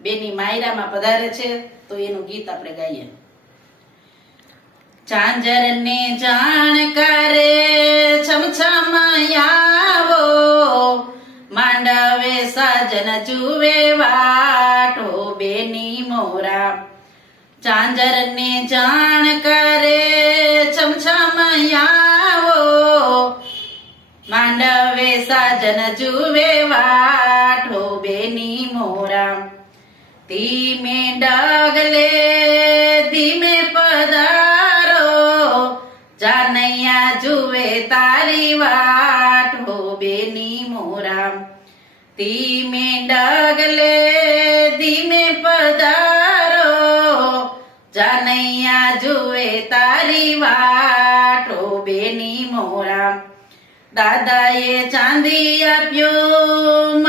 બેની માયરામાં પધારે છે તો એનું ગીત આપણે ગાઈએ. ચાંજર ને જાણકારે છમછમ આવો, માંડવે સાજન જુએ વાટો બેની મોરા. ચાંજર ને જાણકારે છમછમ આવો, માંડવે સાજન જુએ વાટો બેની મોરા. ધીમે ડગલે ધીમે પધારો, જાનૈયા જુએ તારી વાટો બેની મોરા. ધીમે ડગલે ધીમે પધારો, જાનૈયા જુએ તારી વાટો બેની મોરા. દાદાએ ચાંદી આપ્યો,